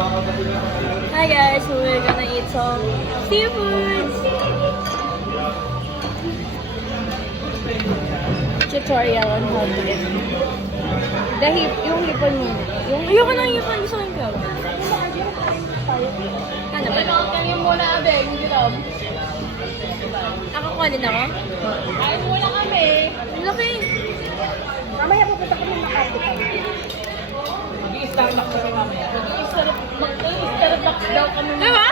Hi guys, so we're gonna eat some seafood. Tutorial on how to get yung hipon mo. Ayoko na hipon, gusto ko yung crab. Ano ba? Kami muna, abe. Hindi lang. Ako kuhanin ako? Ay, muna kami. Ang laki. Mamaya pupunta kami ng Makati. Mag-i-Starbucks kami mamaya. Mag-i-Starbucks daw kami. Diba?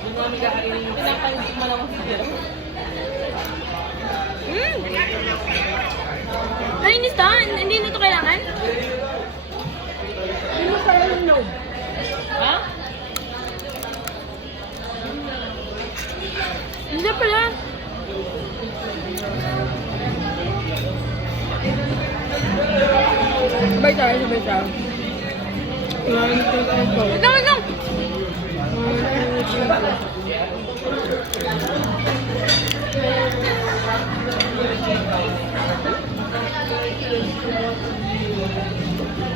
Hindi kami kakainin yung pinakalit malawang siguro. Malinis to? Hindi nito kailangan? Hindi mo sa yung loob. Ha? Hindi pala. Sabay tayo, sabay tayo. Wait lang, wait lang.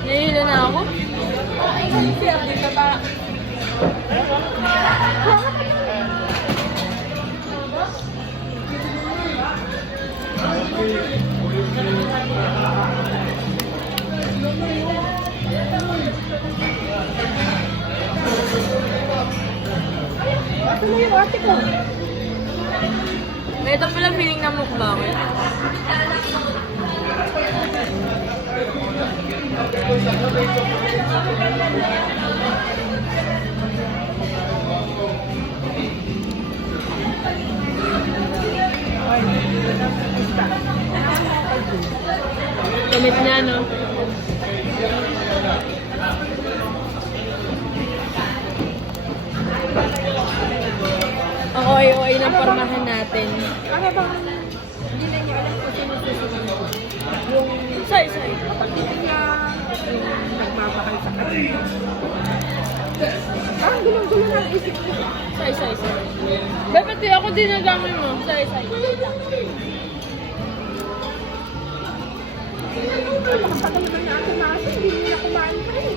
Nahihilo na ako. Siya, dito pa. Ito mo yung ate ko. Ito pala feeling na mukbang. Kamit na, no? Ang OA ng pormahan natin. Ano ba? Hindi na niya alam kung sino susunod. Yung Sorry. kapatid niya, yung nagmamahal sa kanya. Ah, gulong-gulo ng isip ko. Sorry. Dapat ako din nagamay mo. Sorry. Nakapagod ba na ako na kasi hindi nila kumain pa eh.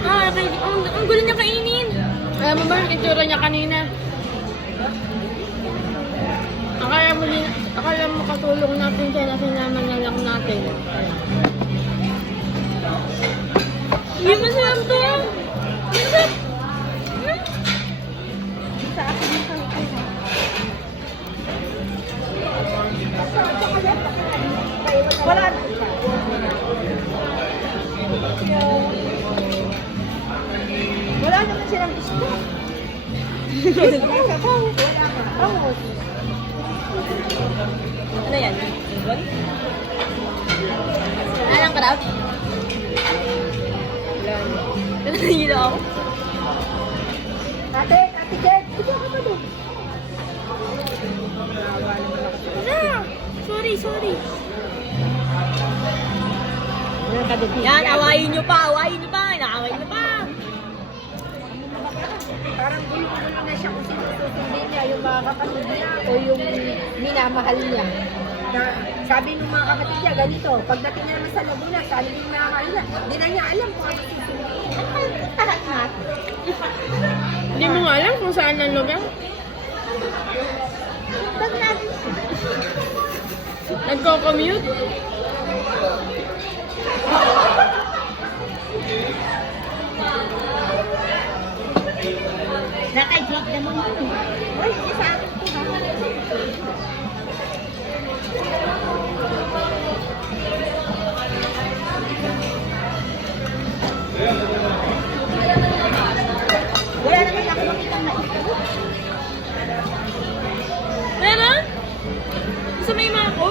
Okay. Ang gulo niya kainin. Alam mo ba yung itsura niya kanina? Akala mo katulong natin siya na sinama na lang natin. Hindi masarap to. Masarap. Sa akin yung kanina. Wala. Wala naman silang gusto. Wala ka. Oo. Ano yan? Ibon? Anong crab? Nahihilo ako. Ate Jen, ito ka ba doon? Sorry. Yan, Yan, awayin nyo pa. Inaaway nyo pa. parang gulo-gulo na siya kung sino susundin niya, yung mga kapatid niya o yung minamahal niya. Na, sabi ng mga kapatid niya, ganito, pagdating niya naman sa Laguna, sabi ng minamahal niya, hindi na niya alam kung ano susundin. Tahan natin. Hindi mo nga alam kung saan ang lugar? Tag natin. Nagko-commute? Naka-joke naman mo. Uy, isa akin ko ha. Wala naman ako makitang naisip. Meron? Gusto mo yung mga ko?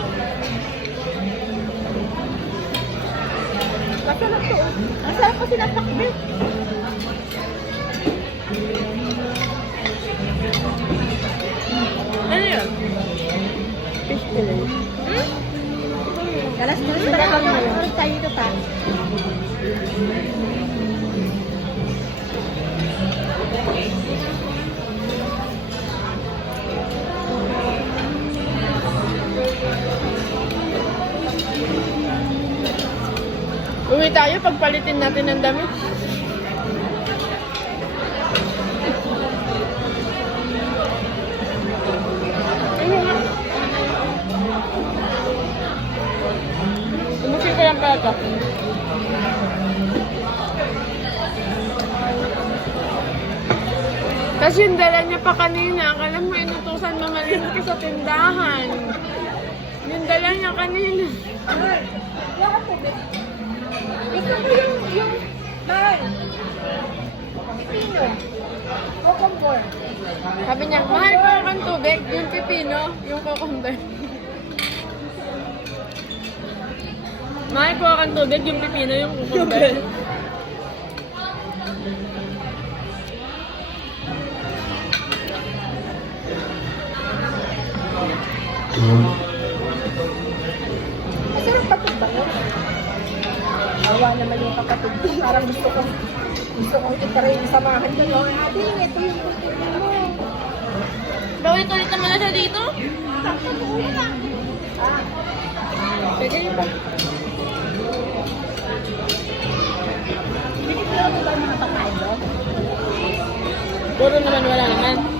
Masarap to. Ang sarap ko sinapakbit. Ano yun? Fish fillet. Galas-galas pa lang ako. Oras tayo ito pa. Uwi tayo, pagpalitin natin ng damit. Umusin ko yung pala. Tapos yung dala niya pa kanina, akala mo inutusan mamalin ka sa tindahan. Yung dala niya kanina. Wala po, babe. Ito po yung mahal. Pipino. Cucumber. Sabi niya, mahal po ang tubig, yung pipino, yung cucumber. Mahal po ang tubig, yung pipino, yung cucumber. Masarap patid ba yun? Awa naman yung kapatid ko. Parang gusto kong itaray yung samahan ko. No? Ate, ito yung gusto mo. Bawit-ulit naman na siya dito. Pwede yun ba? Binigyan mo ba yung mga pakain mo? Puro naman wala naman.